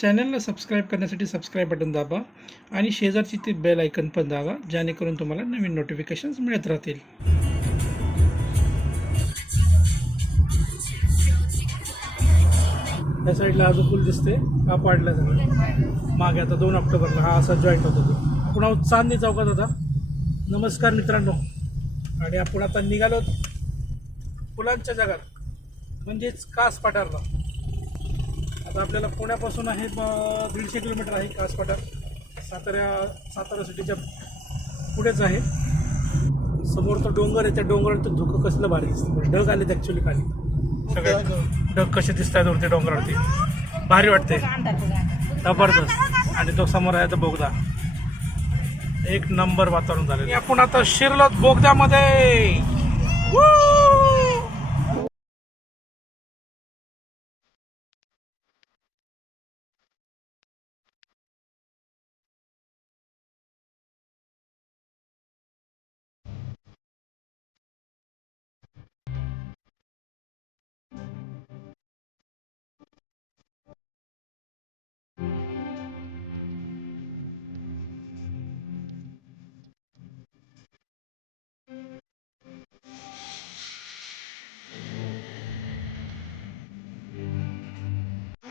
चॅनलला सबस्क्राईब करण्यासाठी subscribe button दाबा आणि शेजारची ती बेल आयकन पण दाबा, जेणेकरून तुम्हाला नवीन नोटिफिकेशन्स मिळत राहतील. या साईडला अजून पूल दिसते, हा पाडला सगळं मागे. आता 2 ऑक्टोबरला हा असा जॉईंट होतो. आपण आहोत चांदणी चौकात. आता नमस्कार मित्रांनो, आणि आपण आता निघालो फुलांच्या जगात, म्हणजेच कास पठारला. आता आपल्याला पुण्यापासून आहे 150 किलोमीटर आहे कास पठार. सातारा सिटीच्या पुढेच आहे. समोर तो डोंगर आहे, त्या डोंगरावर तो धुकं कसलं भारी दिसतं. ढग आलेत ॲक्च्युली खाली, सगळे ढग कसे दिसत आहेत वरती डोंगरावरती, भारी वाटते, जबरदस्त. आणि तो समोर आहे तो बोगदा, एक नंबर वातावरण झालं. आपण आता शिरलो बोगद्यामध्ये.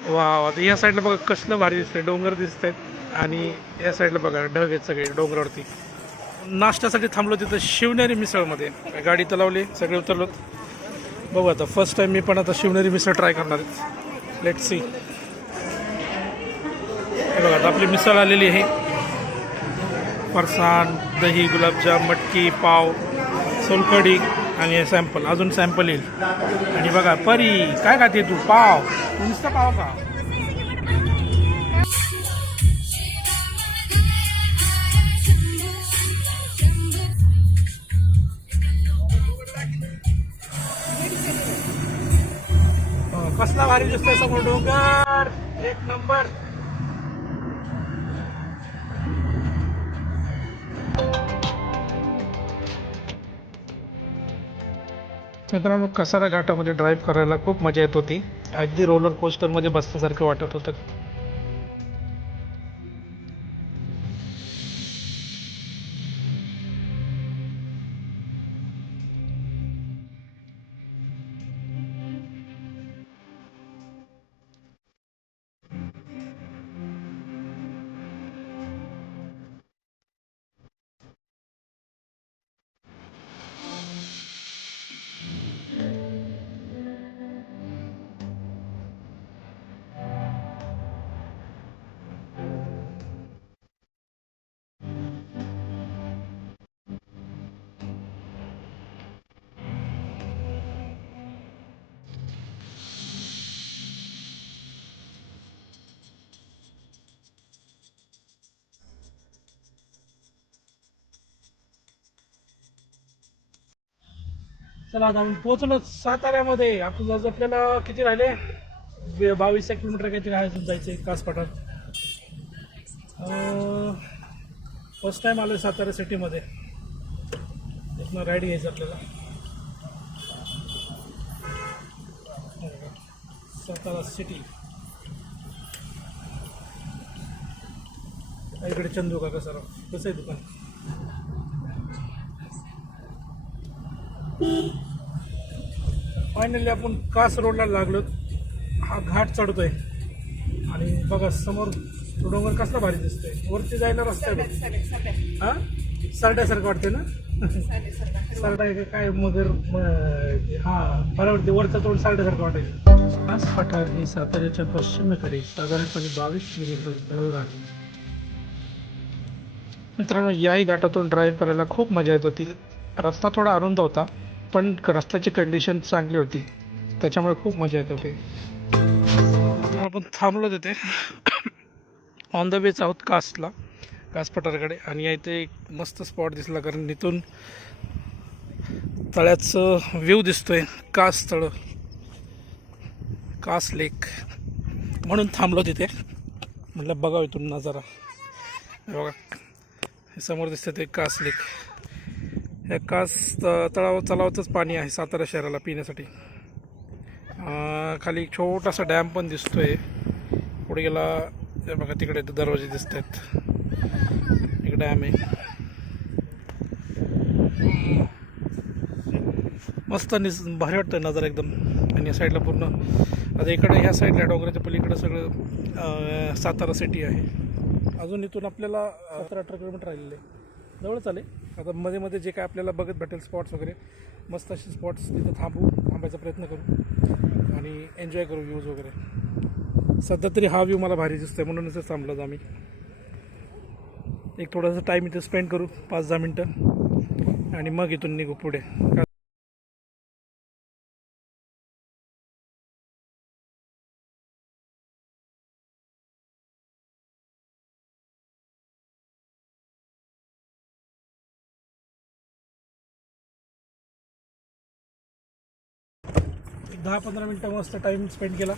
वा, आता या साईडला बघा कसलं भारी दिसतंय, डोंगर दिसत आहेत. आणि या साईडला बघा ढग आहेत सगळे डोंगरावरती. नाश्त्यासाठी थांबलो तिथं शिवनेरी मिसळमध्ये. गाडी तर लावली, सगळे उतरलोत. बघू आता फर्स्ट टाइम मी पण आता शिवनेरी मिसळ ट्राय करणार आहे. Let's see. हे बघा आता आपली मिसळ आलेली आहे. फरसाण, दही, गुलाबजाम, मटकी, पाव, सोलकढी आणि हे सॅम्पल. अजून सॅम्पल येईल. आणि बघा परी काय खाते तू? पाव? तू नुसतं पाव का? कसला भारी दिसतोय समोर डोंगर, एक नंबर. मित्रांनो, कसारा घाटामध्ये ड्राईव्ह करायला खूप मजा येत होती. अगदी रोलर कोस्टरमध्ये बसल्यासारखं वाटत होतं. चला आता आपण पोहोचलो साताऱ्यामध्ये. आपल्याला किती राहिले? 22 किलोमीटर काहीतरी आहे जायचं कास पठार. फर्स्ट टाइम आलो सातारा सिटीमध्ये. इथनं राईड घ्यायचं आपल्याला. सातारा सिटी. इकडे चंदू काका सर, कसं आहे दुकान? फायनली आपण कास रोडला लागलो. हा घाट चढतोय आणि बघा समोर तो डोंगर कसला भारी दिसतोय. वरती जायला रस्ता आहे. हा, सरड्यासारखं वाटते ना? सरडा काय मगर? हा, बरोबर. वरचं तोंड सरड्यासारखं वाटायचं. कास पठार ही साताऱ्याच्या पश्चिमेकडे साधारणपणे 22 किलोमीटर आहे. मित्रांनो, याही घाटातून ड्राईव्ह करायला खूप मजा येत होती. रस्ता थोडा अरुंद होता, पण रस्त्याची कंडिशन चांगली होती, त्याच्यामुळे खूप मजा येत होती. आपण थांबलो तिथे. ऑन द वेच आहोत कास पठारकडे. आणि इथे एक मस्त स्पॉट दिसला, कारण इथून तळ्याचं व्ह्यू दिसतोय. कास तळ, कास लेक, म्हणून थांबलो तिथे. म्हटलं बघावं इथून नजारा. बघा हे समोर दिसतं ते कास लेक. या कास तलावाचंच पाणी आहे सातारा शहराला पिण्यासाठी. खाली एक छोटासा डॅम पण दिसतोय. पुढे गेला हे बघा तिकडे दरवाजे दिसत आहेत. इकडे आम्ही मस्त भारी वाटतं नजर एकदम. आणि या साईडला पूर्ण आता इकडे ह्या साईडला डोंगराच्या पलीकडे सगळं सातारा सिटी आहे. अजून इथून आपल्याला 17-18 किलोमीटर राहिलेले जवळच आले. आता मध्ये मध्ये जे काय आपल्याला बघत भेटेल स्पॉट्स वगैरे मस्त असे स्पॉट्स तिथं थांबायचा प्रयत्न करू आणि एन्जॉय करू व्ह्यूज वगैरे. सध्या तरी हा व्ह्यू मला भारी दिसतोय म्हणूनच थांबलो आम्ही. एक थोडासा टाईम इथं स्पेंड करू 5-10 मिनटं आणि मग इथून निघू पुढे. 10-15 मिनटं मस्त टाईम स्पेंड केला.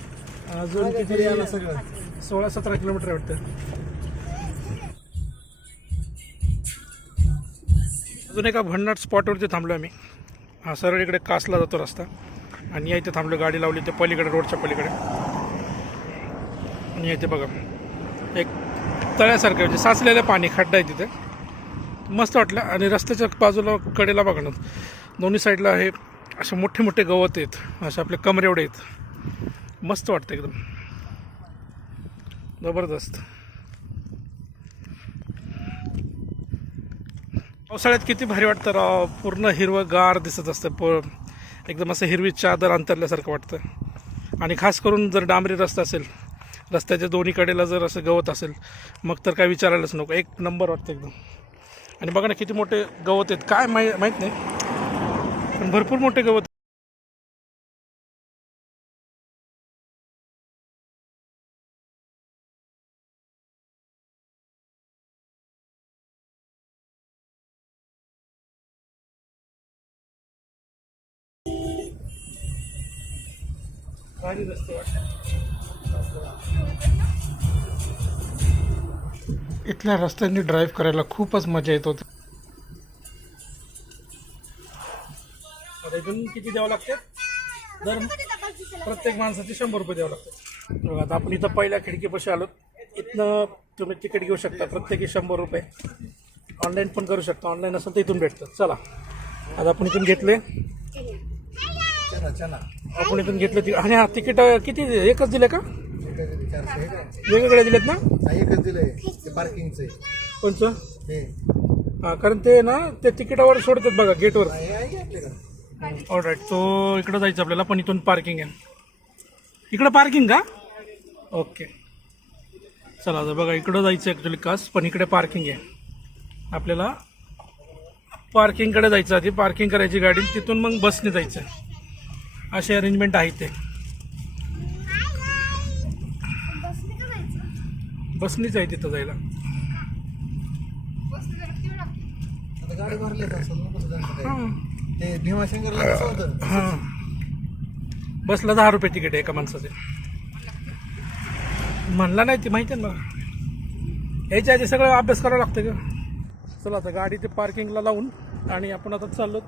अजून किती आला सगळं 16-17 किलोमीटर वाटतं. अजून एका भन्नाट स्पॉटवरती थांबलो आम्ही. हा सरळ इकडे कासला जातो रस्ता आणि या इथे थांबलो. गाडी लावली ते पलीकडे रोडच्या पलीकडे. आणि इथे बघा एक तळ्यासारखं म्हणजे साचलेलं पाणी खड्डा आहे तिथे. मस्त वाटलं. आणि रस्त्याच्या बाजूला कडेला बघा ना दोन्ही साईडला हे असे मोठे मोठे गवत आहेत. असे आपले कमरे एवढे आहेत. मस्त वाटतं एकदम जबरदस्त. पावसाळ्यात किती भारी वाटतं राव. पूर्ण हिरवं गार दिसत असतं. एकदम असं हिरवी चादर अंतरल्यासारखं वाटतं. आणि खास करून जर डांबरी रस्ता असेल रस्त्याच्या दोन्ही कडेला जर असं गवत असेल मग तर काय विचारायलाच नको. एक नंबर वाटतं एकदम. आणि बघा ना किती मोठे गवत आहेत. काय माहीत नाही पण भरपूर मोठे गवत. भारी रस्ते वाटतात. इथल्या रस्त्यांनी ड्राईव्ह करायला खूपच मजा येत होती. आता इथून किती द्यावं लागते? दर प्रत्येक माणसाचे 100 रुपये द्यावं लागतात. बघा आता आपण इथं पहिल्या खिडकीपाशी आलो. इथनं तुम्ही तिकीट घेऊ शकता. प्रत्येकी 100 रुपये. ऑनलाईन पण करू शकता. ऑनलाईन असेल तर इथून भेटतं. चला आता आपण इथून घेतले. आपण इथून घेतलं आणि हा तिकीट किती एकच दिले का? वेगवेगळे दिलेत ना? एकच दिलंय पार्किंगचं. कोणचं? हा कारण ते ना ते तिकिटावर सोडतात बघा गेटवर. ऑलराईट. तो इकडं जायचं आपल्याला पण इथून पार्किंग आहे. इकडं पार्किंग का? ओके चला आता बघा इकडं जायचं ॲक्च्युली कास पण इकडे पार्किंग आहे. आपल्याला पार्किंगकडे जायचं. आधी पार्किंग करायची गाडी तिथून मग बसने जायचं. असे अरेंजमेंट आहे ते. बसनीच आहे तिथं जायला. गाडी भरली ते भीमाशंकरला कसं होतं? हां बसला 10 रुपये तिकीट आहे एका माणसाचे. म्हणला नाही ती माहिती आहे ना मला. याच्या आधी सगळं अभ्यास करावा लागतं का? चला आता गाडी ते पार्किंगला लावून आणि आपण आता चाललो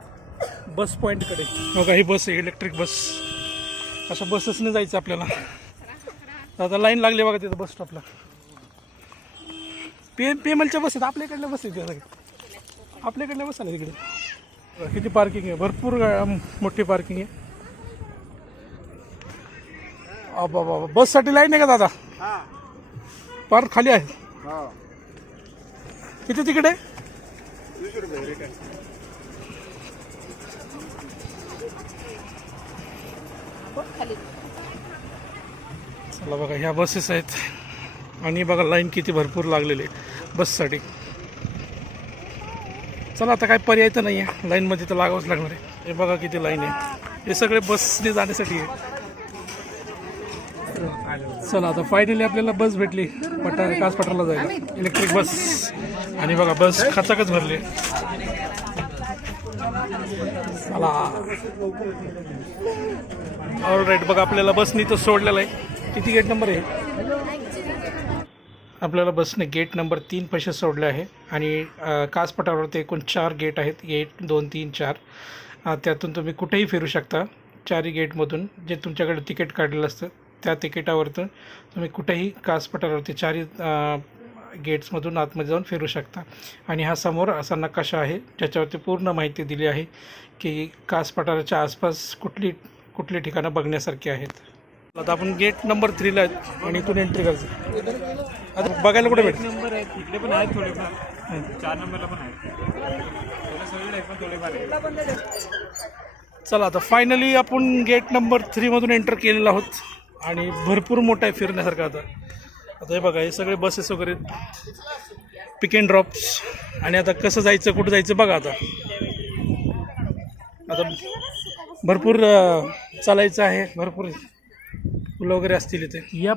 बस पॉईंटकडे. बघा ही बस आहे इलेक्ट्रिक बस. अशा बसेसने जायचं आपल्याला. आता लाईन लागली बघा तिथं बस स्टॉपला. PMLच्या बस आहेत. आपल्याकडल्या बस आहेत सगळे. आपल्याकडल्या बस आल्या तिकडे. किती पार्किंग आहे. भरपूर मोठी पार्किंग आहे. बाबा बससाठी लाईन आहे का दादा? पार खाली आहे. किती तिकीट आहे? 20 रुपये रिटर्न. चला बघा ह्या बसेस आहेत आणि बघा लाईन किती भरपूर लागलेली आहे बससाठी. चला आता काय पर्याय तर नाही आहे. लाईनमध्ये तर लागावंच लागणार आहे. हे बघा किती लाईन आहे. हे सगळे बसने जाण्यासाठी आहे. चला आता फायनली आपल्याला बस भेटली कास पठारला जायला. Electric bus. आणि बघा बस खचाखच भरली. चला ऑलराईट. बघा आपल्याला बसनी तर सोडलेलं आहे. किती गेट नंबर आहे? आपल्याला बसने गेट नंबर 3 पैसे सोडले आहे. आणि कास पठारावरती एकूण 4 गेट आहेत. 1, 2, 3, 4. त्यातून तुम्ही कुठेही फिरू शकता 4ही गेटमधून जे तुमच्याकडे तिकीट काढलेलं असतं त्या तिकिटावरती तुम्ही कुठेही कास पठारावरती चारही गेट्समधून आतमध्ये जाऊन फिरू शकता. आणि हा समोर असा नकाशा आहे ज्याच्यावरती पूर्ण माहिती दिली आहे की कास पठाराच्या आसपास कुठली ठिकाणं बघण्यासारखी आहेत. आता आपण गेट नंबर 3ला आहेत आणि इथून एंट्री करायचं. आता बघायला कुठे भेटेल? नंबर आहेत तिकडे पण आहेत थोडेफार, 4 नंबरला पण आहेत, सगळे आहेत पण थोडेफार आहेत. चला आता फायनली आपण गेट नंबर 3मधून एंटर केलेलो आहोत आणि भरपूर मोठा आहे फिरण्यासारखं. आता हे बघा, हे सगळे बसेस वगैरे पिक अँड ड्रॉप्स. आणि आता कसं जायचं, कुठं जायचं बघा. आता भरपूर चालायचं आहे, भरपूर फुलं वगैरे असतील इथे. या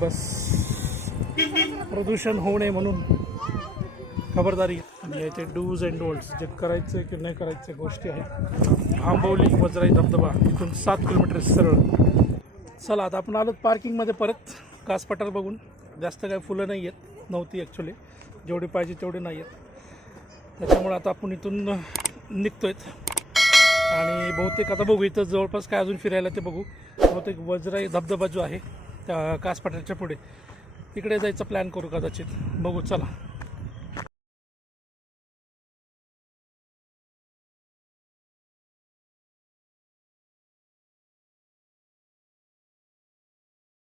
बस प्रदूषण होऊ नये म्हणून खबरदारी. आणि याचे डूज अँड डोंट्स जे करायचे की नाही करायचे गोष्टी आहेत. आंबवली वजराई धबधबा इथून 7 किलोमीटर सरळ. चला आता आपण आलो पार्किंगमध्ये परत. कास पठार बघून जास्त काय फुलं नाही आहेत, नव्हती ॲक्च्युली, जेवढी पाहिजे तेवढी नाही आहेत. त्याच्यामुळे आता आपण इथून निघतो आहेत. आणि बहुतेक आता बघू इथं जवळपास काय अजून फिरायला ते बघू. बहुतेक वजराई धबधबा जो आहे त्या कास पठारच्या पुढे तिकडे जायचा प्लॅन करू कदाचित, बघू चला.